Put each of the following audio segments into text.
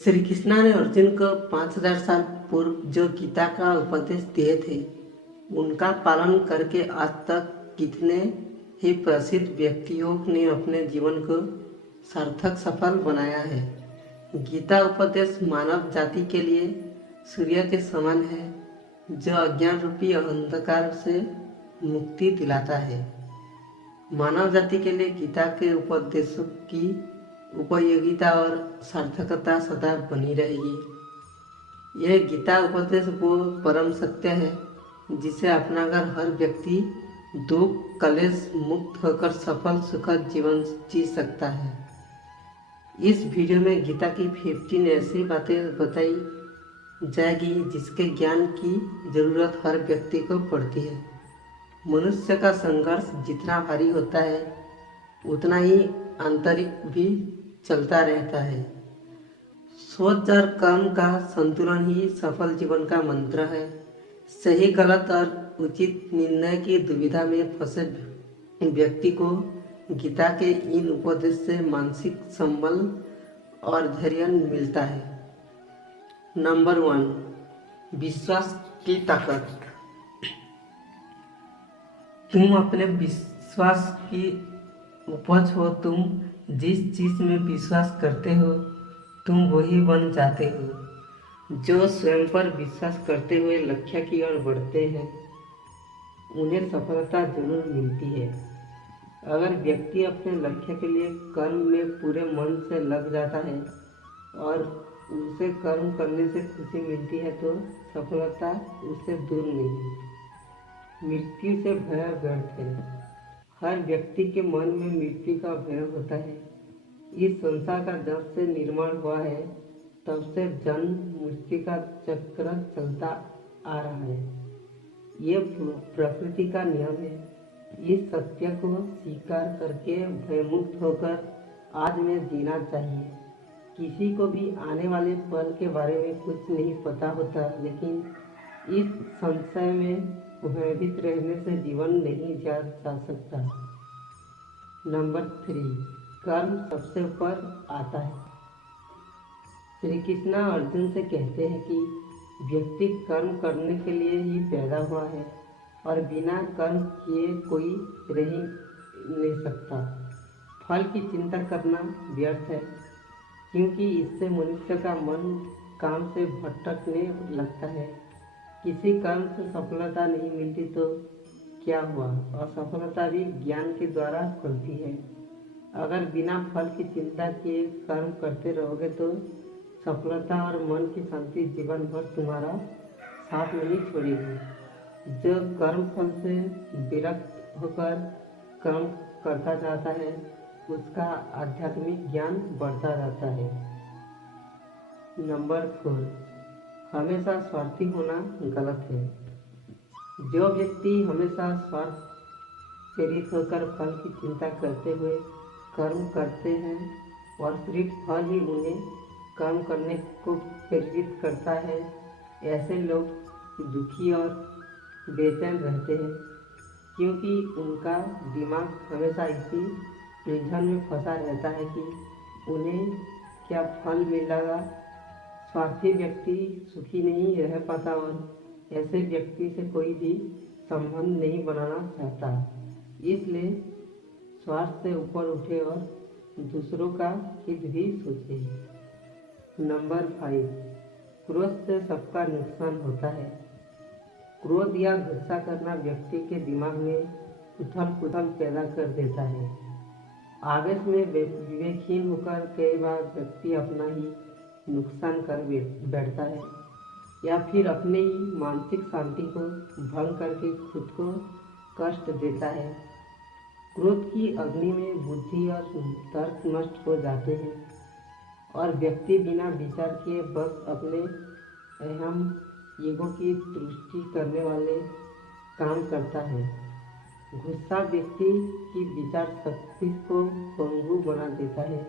श्री कृष्णा ने अर्जुन को 5000 साल पूर्व जो गीता का उपदेश दिए थे उनका पालन करके आज तक कितने ही प्रसिद्ध व्यक्तियों ने अपने जीवन को सार्थक सफल बनाया है। गीता उपदेश मानव जाति के लिए सूर्य के समान है जो अज्ञान रूपी अंधकार से मुक्ति दिलाता है। मानव जाति के लिए गीता के उपदेशों की उपयोगिता और सार्थकता सदा बनी रहेगी। यह गीता उपदेश वो परम सत्य है जिसे अपनाकर हर व्यक्ति दुख कलेश मुक्त होकर सफल सुखद जीवन जी सकता है। इस वीडियो में गीता की 15 ऐसी बातें बताई जाएगी जिसके ज्ञान की जरूरत हर व्यक्ति को पड़ती है। मनुष्य का संघर्ष जितना भारी होता है उतना ही आंतरिक भी चलता रहता है। सोच और कर्म का संतुलन ही सफल जीवन का मंत्र है। सही गलत और उचित निर्णय की दुविधा में फंसे व्यक्ति को गीता के इन उपदेश से मानसिक संबल और धैर्य मिलता है। नंबर 1, विश्वास की ताकत। तुम अपने विश्वास की उपज हो। तुम जिस चीज में विश्वास करते हो तुम वही बन जाते हो। जो स्वयं पर विश्वास करते हुए लक्ष्य की ओर बढ़ते हैं उन्हें सफलता जरूर मिलती है। अगर व्यक्ति अपने लक्ष्य के लिए कर्म में पूरे मन से लग जाता है और उसे कर्म करने से खुशी मिलती है तो सफलता उससे दूर नहीं। मृत्यु से भय व्यर्थ है। हर व्यक्ति के मन में मृत्यु का भय होता है। इस संसार का जब से निर्माण हुआ है तब से जन्म मृत्यु का चक्र चलता आ रहा है। ये प्रकृति का नियम है। इस सत्य को स्वीकार करके भयमुक्त होकर आज में जीना चाहिए। किसी को भी आने वाले पल के बारे में कुछ नहीं पता होता, लेकिन इस संशय में भयभीत रहने से जीवन नहीं जा सकता। नंबर 3, कर्म सबसे ऊपर आता है। श्री कृष्णा अर्जुन से कहते हैं कि व्यक्ति कर्म करने के लिए ही पैदा हुआ है और बिना कर्म किए कोई रह नहीं सकता। फल की चिंता करना व्यर्थ है क्योंकि इससे मनुष्य का मन काम से भटकने लगता है। किसी कर्म से सफलता नहीं मिलती तो क्या हुआ, और सफलता भी ज्ञान के द्वारा खुलती है। अगर बिना फल की चिंता किए कर्म करते रहोगे तो सफलता और मन की शांति जीवन भर तुम्हारा साथ नहीं छोड़ेगी। जो कर्म फल से विरक्त होकर कर्म करता जाता है उसका आध्यात्मिक ज्ञान बढ़ता रहता है। नंबर 4, हमेशा स्वार्थी होना गलत है। जो व्यक्ति हमेशा स्वार्थ प्रेरित होकर फल की चिंता करते हुए कर्म करते हैं और सिर्फ फल ही उन्हें कर्म करने को प्रेरित करता है, ऐसे लोग दुखी और बेचैन रहते हैं क्योंकि उनका दिमाग हमेशा इसी उलझन में फंसा रहता है कि उन्हें क्या फल मिलेगा। स्वार्थी व्यक्ति सुखी नहीं रह पाता और ऐसे व्यक्ति से कोई भी संबंध नहीं बनाना चाहता। इसलिए स्वार्थ से ऊपर उठे और दूसरों का हित भी सोचे। नंबर 5, क्रोध से सबका नुकसान होता है। क्रोध या गुस्सा करना व्यक्ति के दिमाग में उथल पुथल पैदा कर देता है। आवेश में विवेकहीन होकर कई बार व्यक्ति अपना ही नुकसान कर बैठता है या फिर अपने ही मानसिक शांति को भंग करके खुद को कष्ट देता है। क्रोध की अग्नि में बुद्धि और तर्क नष्ट हो जाते हैं और व्यक्ति बिना विचार किए बस अपने अहम ईगो की तुष्टि करने वाले काम करता है। गुस्सा व्यक्ति की विचार शक्ति को पंगु बना देता है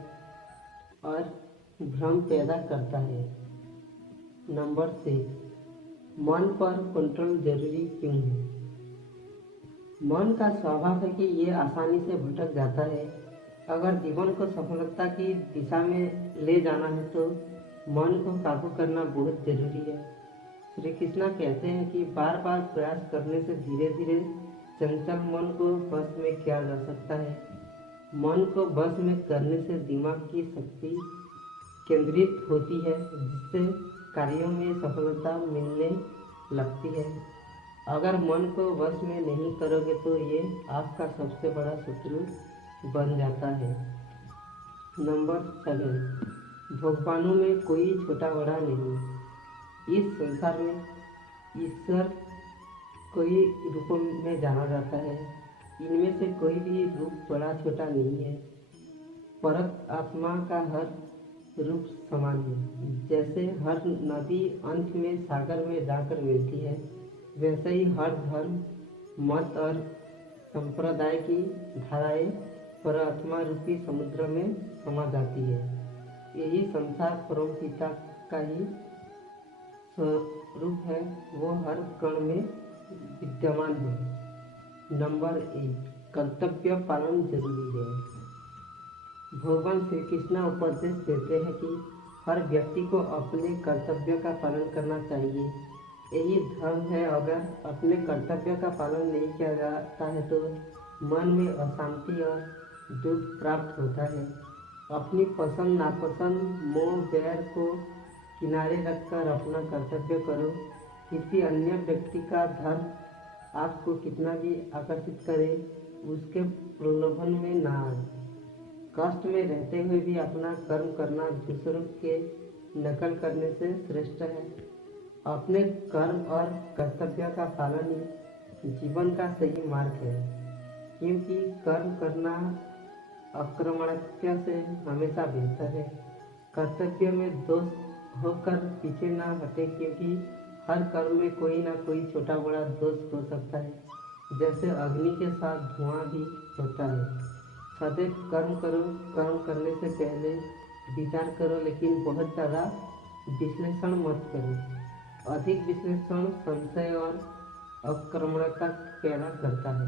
और भ्रम पैदा करता है। नंबर 6, मन पर कंट्रोल जरूरी क्यों है। मन का स्वभाव है कि ये आसानी से भटक जाता है। अगर जीवन को सफलता की दिशा में ले जाना है तो मन को काबू करना बहुत जरूरी है। श्री कृष्णा कहते हैं कि बार बार प्रयास करने से धीरे धीरे चंचल मन को वश में किया जा सकता है। मन को वश में करने से दिमाग की शक्ति केंद्रित होती है, जिससे कार्यों में सफलता मिलने लगती है। अगर मन को वश में नहीं करोगे तो ये आपका सबसे बड़ा शत्रु बन जाता है। नंबर 7, भगवानों में कोई छोटा बड़ा नहीं। इस संसार में ईश्वर कई रूपों में जाना जाता है। इनमें से कोई भी रूप बड़ा छोटा नहीं है। परत आत्मा का हर रूप समान है। जैसे हर नदी अंत में सागर में जाकर मिलती है, वैसे ही हर धर्म, मत और संप्रदाय की धाराएं परमात्मा रूपी समुद्र में समा जाती है। यही संसार परम पिता का ही स्वरूप है, वो हर कण में विद्यमान है। नंबर 8, कर्तव्य पालन जरूरी है। भगवान श्री कृष्ण उपदेश देते हैं कि हर व्यक्ति को अपने कर्तव्य का पालन करना चाहिए। यही धर्म है। अगर अपने कर्तव्य का पालन नहीं किया जाता है तो मन में अशांति और दुख प्राप्त होता है। अपनी पसंद नापसंद, मोह बैर को किनारे रखकर अपना कर्तव्य करो। किसी अन्य व्यक्ति का धर्म आपको कितना भी आकर्षित करे, उसके प्रलोभन में ना आए। कष्ट में रहते हुए भी अपना कर्म करना दूसरों के नकल करने से श्रेष्ठ है। अपने कर्म और कर्तव्य का पालन ही जीवन का सही मार्ग है, क्योंकि कर्म करना आक्रमणत्या से हमेशा बेहतर है। कर्तव्य में दोष होकर पीछे ना हटे, क्योंकि हर कर्म में कोई ना कोई छोटा बड़ा दोष हो सकता है। जैसे अग्नि के साथ धुआं भी होता है। सदैव कर्म करो। कर्म करने से पहले विचार करो, लेकिन बहुत ज़्यादा विश्लेषण मत करो। अधिक विश्लेषण संशय और आक्रमणता पैदा करता है।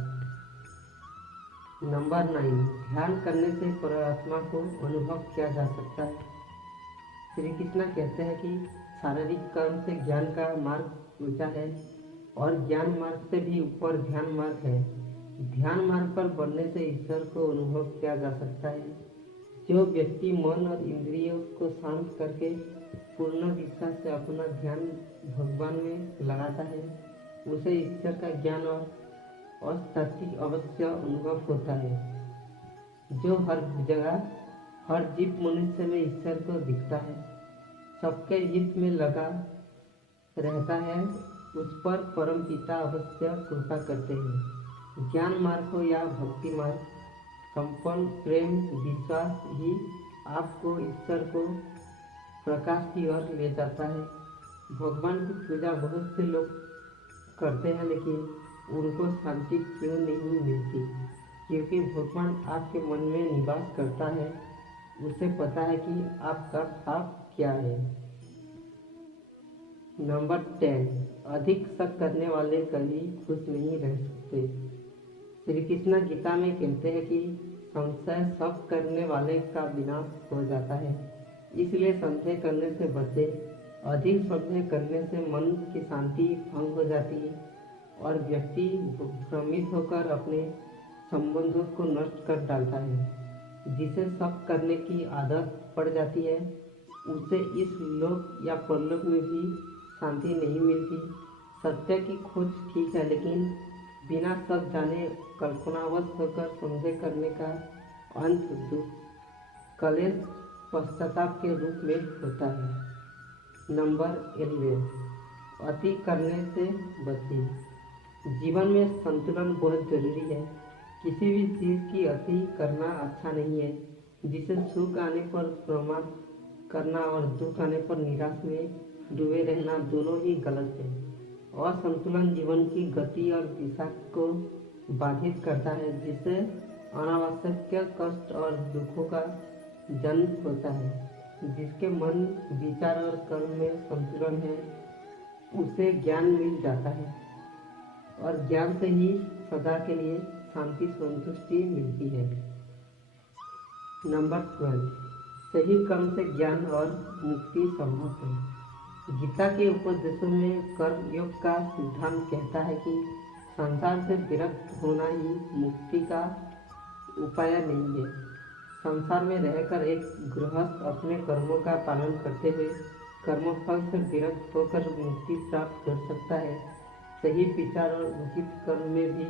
नंबर 9, ध्यान करने से परमात्मा को अनुभव किया जा सकता है। श्री कृष्ण कहते हैं कि शारीरिक कर्म से ज्ञान का मार्ग ऊंचा है और ज्ञान मार्ग से भी ऊपर ध्यान मार्ग है। ध्यान मार्ग पर बढ़ने से ईश्वर को अनुभव किया जा सकता है। जो व्यक्ति मन और इंद्रियों को शांत करके पूर्ण विश्वास से अपना ध्यान भगवान में लगाता है, उसे ईश्वर का ज्ञान और अस्तित्व अवश्य अनुभव होता है। जो हर जगह हर जीव मनुष्य में ईश्वर को दिखता है, सबके हित में लगा रहता है, उस पर परम पिता अवश्य कृपा करते हैं। ज्ञान मार्ग हो या भक्ति मार्ग, संपन्न प्रेम विश्वास ही आपको ईश्वर को प्रकाश की ओर ले जाता है। भगवान की पूजा बहुत से लोग करते हैं, लेकिन उनको शांति क्यों नहीं मिलती? क्योंकि भगवान आपके मन में निवास करता है। उसे पता है कि आपका भाव क्या है। नंबर 10, अधिक शक करने वाले कभी खुश नहीं रह सकते। श्री कृष्ण गीता में कहते हैं कि संशय शक करने वाले का विनाश हो जाता है, इसलिए संदेह करने से बचे। अधिक संदेह करने से मन की शांति भंग हो जाती है और व्यक्ति भ्रमित होकर अपने संबंधों को नष्ट कर डालता है। जिसे शक करने की आदत पड़ जाती है, उसे इस लोक या परलोक में भी शांति नहीं मिलती। सत्य की खोज ठीक है, लेकिन बिना शक जाने कल्पनावश होकर संदेह करने का अंत दुख, कलेश, पश्चाताप के रूप में होता है। नंबर 11, अति करने से बचें। जीवन में संतुलन बहुत जरूरी है। किसी भी चीज़ की अति करना अच्छा नहीं है, जिसे सुख आने पर प्रमाद करना और दुख आने पर निराश में डूबे रहना दोनों ही गलत है। असंतुलन जीवन की गति और दिशा को बाधित करता है, जिससे अनावश्यक कष्ट और दुखों का जन्म होता है। जिसके मन, विचार और कर्म में संतुलन है, उसे ज्ञान मिल जाता है और ज्ञान से ही सदा के लिए शांति संतुष्टि मिलती है। नंबर 12, सही कर्म से ज्ञान और मुक्ति संभव है। गीता के उपदेशों में कर्म योग का सिद्धांत कहता है कि संसार से विरक्त होना ही मुक्ति का उपाय नहीं है। संसार में रहकर एक गृहस्थ अपने कर्मों का पालन करते हुए कर्मफल से विरक्त होकर मुक्ति प्राप्त कर सकता है। सही विचार और उचित कर्म में भी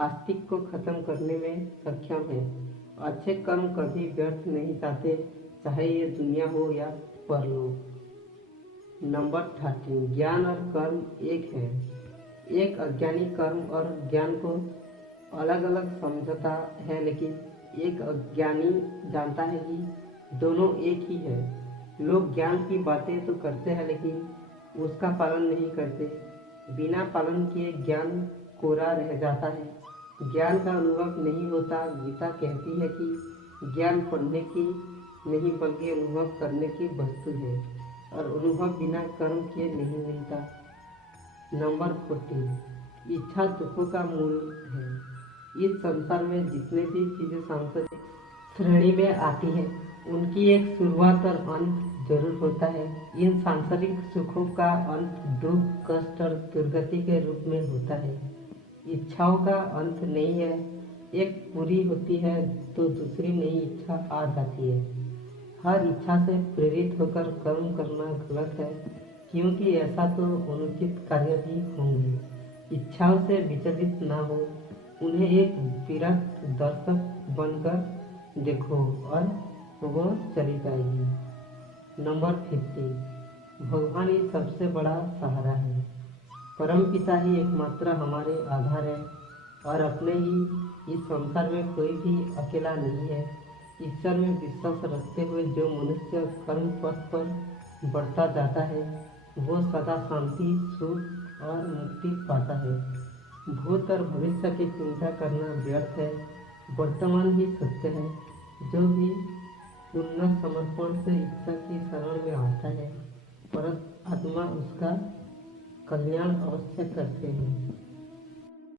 आस्तिक को खत्म करने में सक्षम है। अच्छे कर्म कभी व्यर्थ नहीं जाते, चाहे ये दुनिया हो या परलोक। नंबर 13, ज्ञान और कर्म एक है। एक अज्ञानी कर्म और ज्ञान को अलग अलग समझता है, लेकिन एक अज्ञानी जानता है कि दोनों एक ही है। लोग ज्ञान की बातें तो करते हैं, लेकिन उसका पालन नहीं करते। बिना पालन किए ज्ञान कोरा रह जाता है, ज्ञान का अनुभव नहीं होता। गीता कहती है कि ज्ञान पढ़ने की नहीं बल्कि अनुभव करने की वस्तु है, और अनुभव बिना कर्म किए नहीं मिलता। नंबर 14, इच्छा दुखों का मूल है। इस संसार में जितने भी चीजें सांसारिक श्रेणी में आती है, उनकी एक शुरुआत और अंत जरूर होता है। इन सांसारिक सुखों का अंत दुख, कष्ट और दुर्गति के रूप में होता है। इच्छाओं का अंत नहीं है, एक पूरी होती है तो दूसरी नई इच्छा आ जाती है। हर इच्छा से प्रेरित होकर कर्म करना गलत है, क्योंकि ऐसा तो अनुचित कार्य भी होंगे। इच्छाओं से विचलित ना हो, उन्हें एक विरक्त दर्शक बनकर देखो और वो चली जाएगी। नंबर 15, भगवान ही सबसे बड़ा सहारा है। परम पिता ही एकमात्र हमारे आधार है, और अपने ही इस संसार में कोई भी अकेला नहीं है। ईश्वर में विश्वास रखते हुए जो मनुष्य कर्म पथ पर बढ़ता जाता है, वो सदा शांति, सुख और मुक्ति पाता है। भूत और भविष्य की चिंता करना व्यर्थ है, वर्तमान ही सत्य है। जो भी पूर्ण समर्पण से ईश्वर की शरण में आता है, परम आत्मा उसका कल्याण अवश्य करते हैं।